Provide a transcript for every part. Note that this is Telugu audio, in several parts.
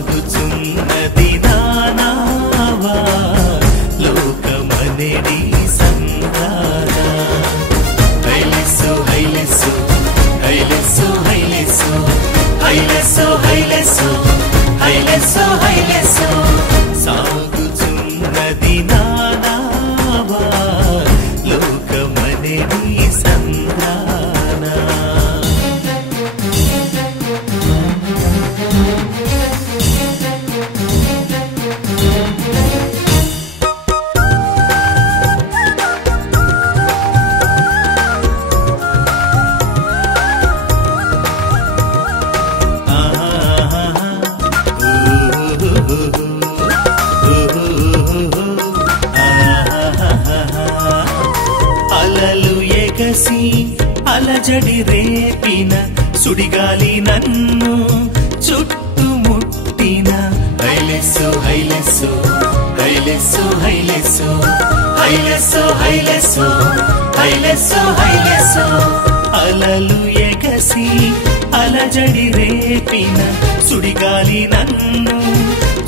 సాగుచున్నది నానావా లోకమనేది సంధాన హైలెస్సు హైలెస్సు హైలెస్సు హైలెస్సు హైలెస్సు హైలెస్సు హైలెస్సు హైలెస్సు సాగుచున్నది నానావా లోకమనేది సంధాన అలలు ఎగసి అలజడి రేపిన సుడిగాలి నన్ను చుట్టుముట్టిన హైలెస్సు హైలెస్సు హైలెస్సు హైలెస్సు హైలెస్సు హైలెస్సు హైలెస్సు హైలెస్సు అలలు ఎగసి అలజడి రేపిన సుడిగాలి నన్ను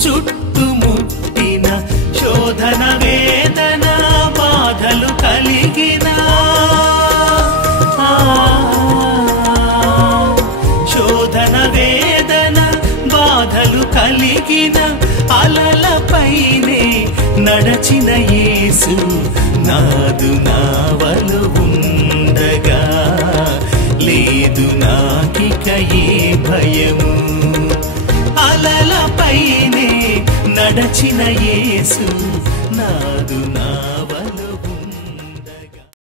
చుట్టుముట్టిన శోధన వేదన బాధలు కలిగిన శోధన వేదన బాధలు కలిగిన అలలపైనే నడచిన యేసు నాదు నావలు ఉండగా లేదు నాకిక ఏ భయము అలలపైనే నడచిన యేసు నాదు నావలు